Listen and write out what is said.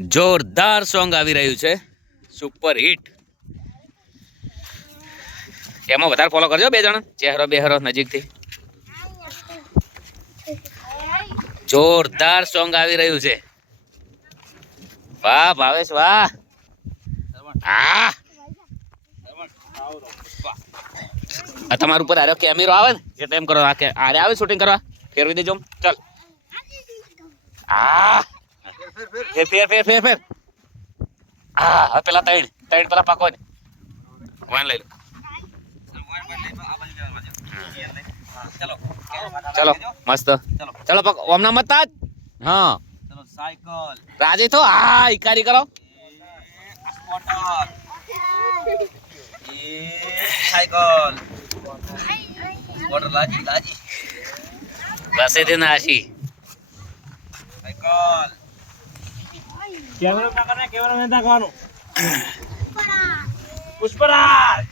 જોરદાર સોંગ આવી રહ્યું છે, સુપર હિટ. એમાં વધારે ફોલો કરજો, બે જણા ચહેરો બેહરો નજીકથી. જોરદાર સોંગ આવી રહ્યું છે. વાહ ભાવેશ વાહ. આ તમારા ઉપર આરો કેમેરો આવે ને એટલે એમ કરો, આરે આવે શૂટિંગ કરવા, ફેરવી દેજો. ચાલ આ ફેર ફેર ફેર ફેર ફેર. હા પેલા ત્રણ ત્રણ પેલા પાકો ને વાન લઈ લો. ચલો મસ્ત, ચલો પકો ઓમના મત તાજ. હા ચલો સાયકલ રાજી તો હા ઇકારી કરો. સાયકલ વોટર લાજી લાજી બસે દે નાશી સાયકલ. કેમેરા ના કરને, કેમેરા ના કરવાનું. પુષ્પરાજ